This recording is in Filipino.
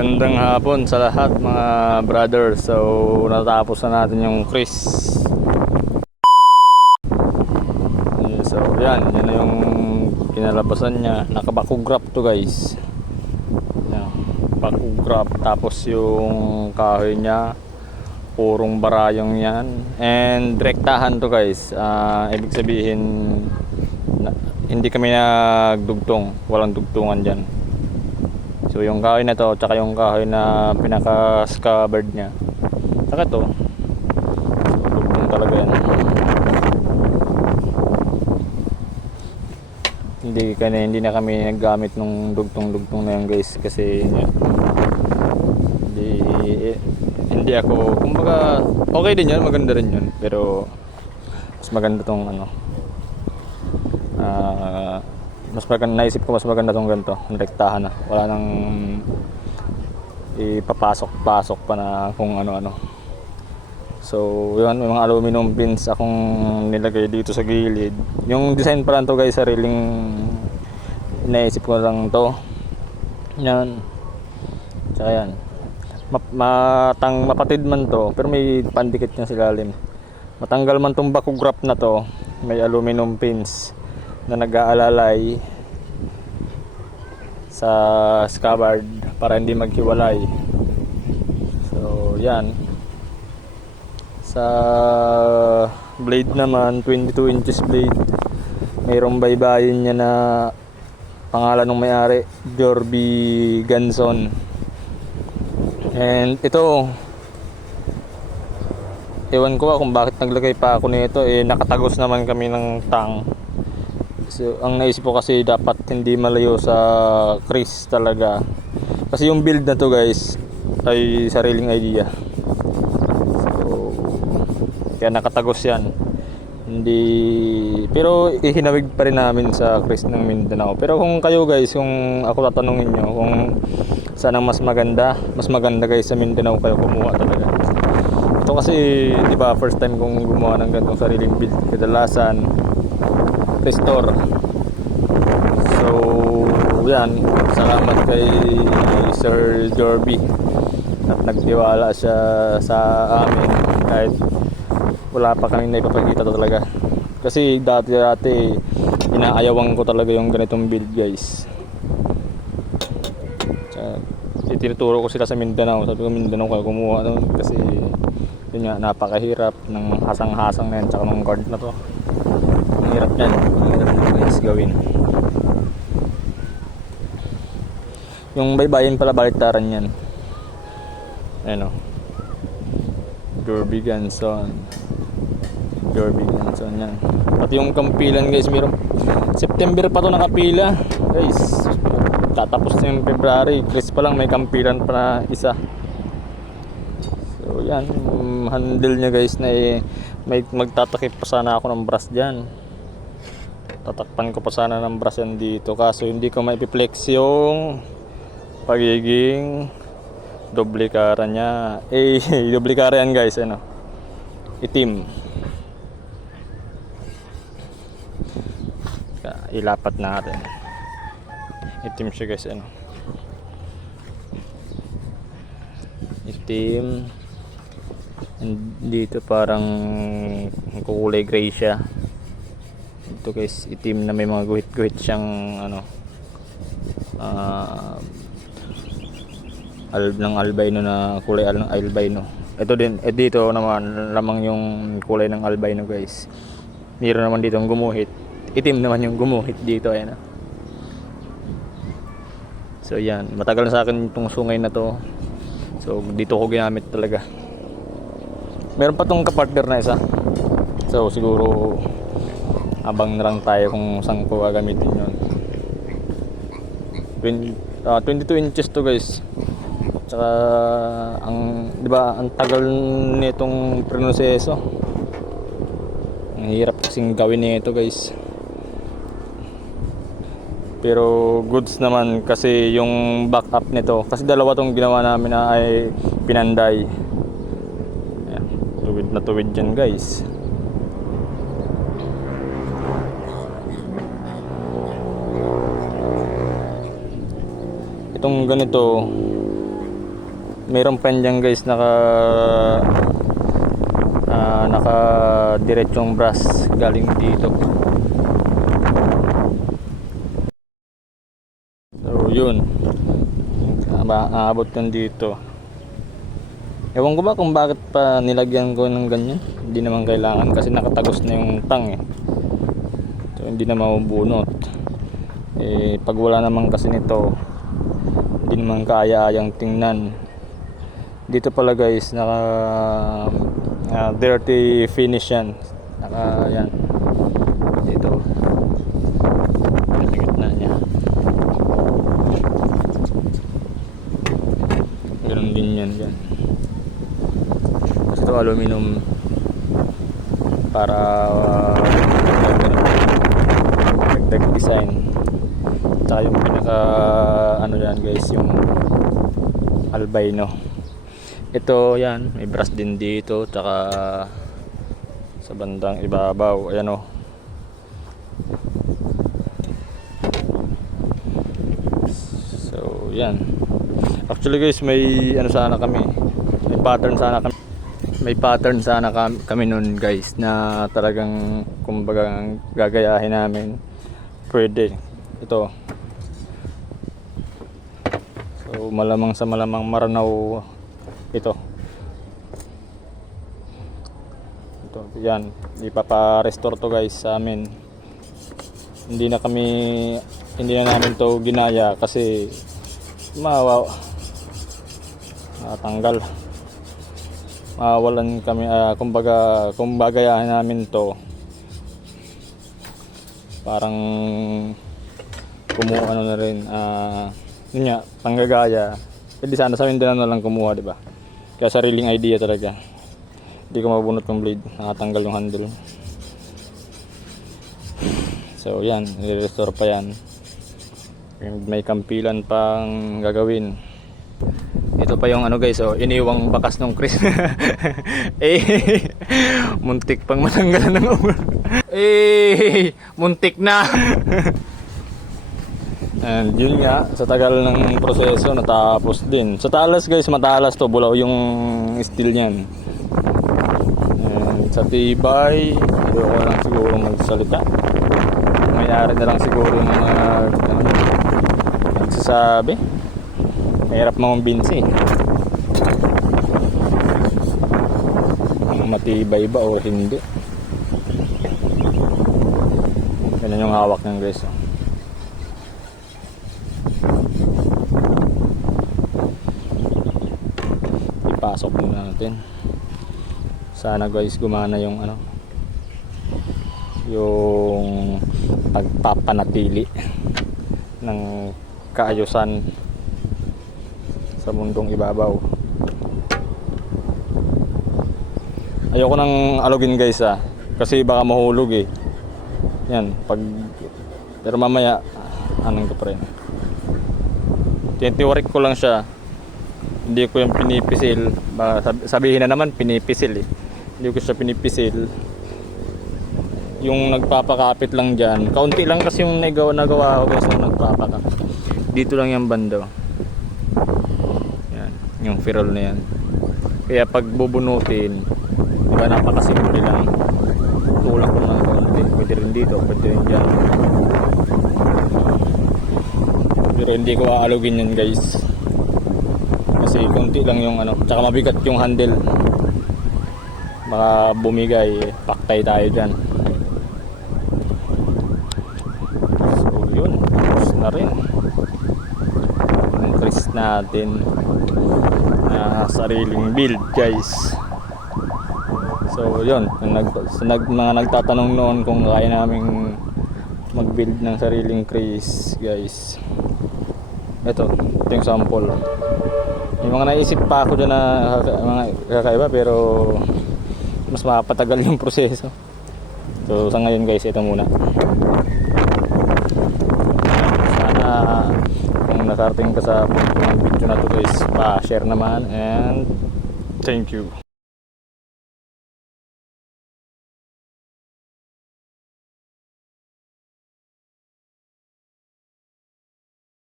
Magandang hapon sa lahat mga brother. So natapos na natin yung Chris. So yan na yung kinalabasan niya. Nakabakugrap to guys. Yan, bakugrap. Tapos yung kahoy niya purong barayong yan. And rektahan to guys. Ibig sabihin hindi kami nagdugtong. Walang dugtungan dyan. So yung kahoy na to, tsaka yung kahoy na pinaka-scabbard nya, tsaka to, dugtong talaga yan. Hindi na kami naggamit nung dugtong na yan guys, kasi hindi ako, kumbaga okay din yan, maganda rin yun, pero mas maganda tong mas maganda, naisip ko mas maganda tong ganito, rektahan na, wala nang ipapasok pa na kung ano. So yun, may mga aluminum pins akong nilagay dito sa gilid. Yung design pa lang to guys, sariling naisip ko lang to. Yan, tsaka yan, mapatid man to, pero may pandikit niya sa ilalim. Matanggal man tong bakugrap na to, may aluminum pins na nag-aalalay sa scabbard para hindi maghiwalay. So yan, sa blade naman 22 inches blade, mayroong baybayin niya na pangalan ng may-ari, Jorby Ganson. And ito, ewan ko kung bakit naglagay pa ako nito, nakatagos naman kami ng tang. So, ang naisip ko kasi dapat hindi malayo sa Chris talaga. Kasi yung build na to guys ay sariling idea. So, kaya nakatagos yan. Hindi, pero ihinawig pa rin namin sa Chris ng Mindanao. Pero kung kayo guys, kung ako tatanungin nyo kung saan ang mas maganda guys, sa Mindanao kayo kumuha talaga. Ito kasi, di ba, first time kong gumawa ng ganitong sariling build. Kadalasan restore. So yan, salamat kay Sir Jorby at nagtiwala siya sa amin kahit wala pa kaming naipapakita talaga, kasi dati inaayawang ko talaga yung ganitong build guys. Itinuturo ko sila sa Mindanao, sabi ko Mindanao kayo kumuha nun, kasi yun nga, napakahirap ng hasang-hasang na yan, tsaka ng guard na to. Hirap yan, guys, gawin. Yung baybayin pala baliktaran yan. Ayun o, Jorby Ganson yan. Pati yung kampilan guys, mayroon September pa to nakapila guys, tatapos na yung February, Chris pa lang may kampilan pa na isa. So yan, handle nya guys na may magtatakip pa sana ako ng brush dyan. Tatakpan ko pa sana ng brush yan dito, kaso hindi ko maipiplex yung pagiging doble cara nya. Doble cara yan guys, itim. Ilapat natin, itim siya guys, itim. And dito parang kulay gray siya. Ito guys, itim na may mga guhit-guhit siyang ng albino na kulay ng albino. Ito din, dito naman lamang yung kulay ng albino guys. Meron naman dito ang gumuhit. Itim naman yung gumuhit dito, ayan. So yan, matagal na sa akin itong sungay na to. So dito ko ginamit talaga. Meron pa tong kapartner na isa. So siguro abang na lang tayo kung saan ko gagamitin yun. 22 inches to guys. Tsaka di ba ang tagal nitong proseso. Ang hirap kasing gawin nito guys. Pero goods naman kasi yung backup nito, kasi dalawa tong ginawa namin na ay pinanday. Ayan, tuwid na tuwid dyan guys. Itong ganito mayroon pa dyan guys naka diretsong brass galing dito. So yun, aabot yan dito. Ewan ko ba kung bakit pa nilagyan ko ng ganyan. Hindi naman kailangan kasi nakatagos na yung tang eh. So hindi na mabubunot. Pag wala naman kasi nito, hindi naman kaaya-ayang tingnan. Dito pala guys, naka dirty finish yan. Naka yan. Dito. Yung gitna niya. Ganun din yan dyan. Ito aluminum para dagdag design. Tsaka yung pinaka ano yan guys, yung albino. Ito yan, may brass din dito, tsaka sa bandang ibabaw, ayan o. So yan. Actually guys, may ano sana kami, may pattern sana kami. May pattern sana kami nun guys na talagang kumbaga gagayahin namin. Pwede. Ito. So malamang sa malamang maranaw ito. Ito, yan. Ipapa-restore to guys sa amin. Hindi na namin to ginaya kasi natanggal. Mawalan kami kumbaga kung bagayahin namin to parang kumuha ano na rin yun nga panggagaya, hindi sana sa Mindanao na lang kumuha, di ba? Kaya sariling idea talaga, hindi ko mabunot yung blade, nakatanggal yung handle. So yan, i-restore pa yan, may kampilan pang gagawin. Ito pa yung ano guys, iniwang bakas ng Chris. Muntik pang matanggalan ng ulo. Muntik na. And yun nga, sa tagal ng proseso natapos din. Sa talas guys, matalas to, bulaw yung steel niyan. And sa tibay, hindi ko lang siguro magsalita. Mayari na lang siguro ng nagsasabi. Mahirap makumbinsi. Matibay ba o hindi. Ganyan yung hawak ng guys. Ipasok muna natin. Sana guys gumana yung yung pagpapanatili ng kaayusan sa mundong ibabaw. Ayoko nang alugin guys kasi baka mahulog eh. Yan, pero mamaya anong ko pa rin. Tinitiwarik ko lang siya. Hindi ko yung pinipisil. Sabihin na naman pinipisil eh. Hindi ko siya pinipisil. Yung nagpapakapit lang dyan. Kaunti lang kasi yung nagawa ko kasi nagpapakapit. Dito lang yung bando. Yung ferrule na yan. Kaya pag bubunutin, diba napakasimple lang. Tulak ko ng konti. Pwede rin dito, pwede rin dyan. Pero hindi ko aalugin yan guys. Kasi konti lang yung tsaka mabigat yung handle. Baka bumigay, paktay tayo dyan. So yun, tapos na rin ang Chris natin. Sariling build guys. So yun, mga nagtatanong noon kung kaya naming mag-build ng sariling Chris guys. Ito yung sample. May mga naisip pa ako dyan na mga kakaiba pero mas mapatagal yung proseso. So sa ngayon guys, ito muna. Sana kung nakarating ka sa punto ng video na to guys, pa-share naman and thank you.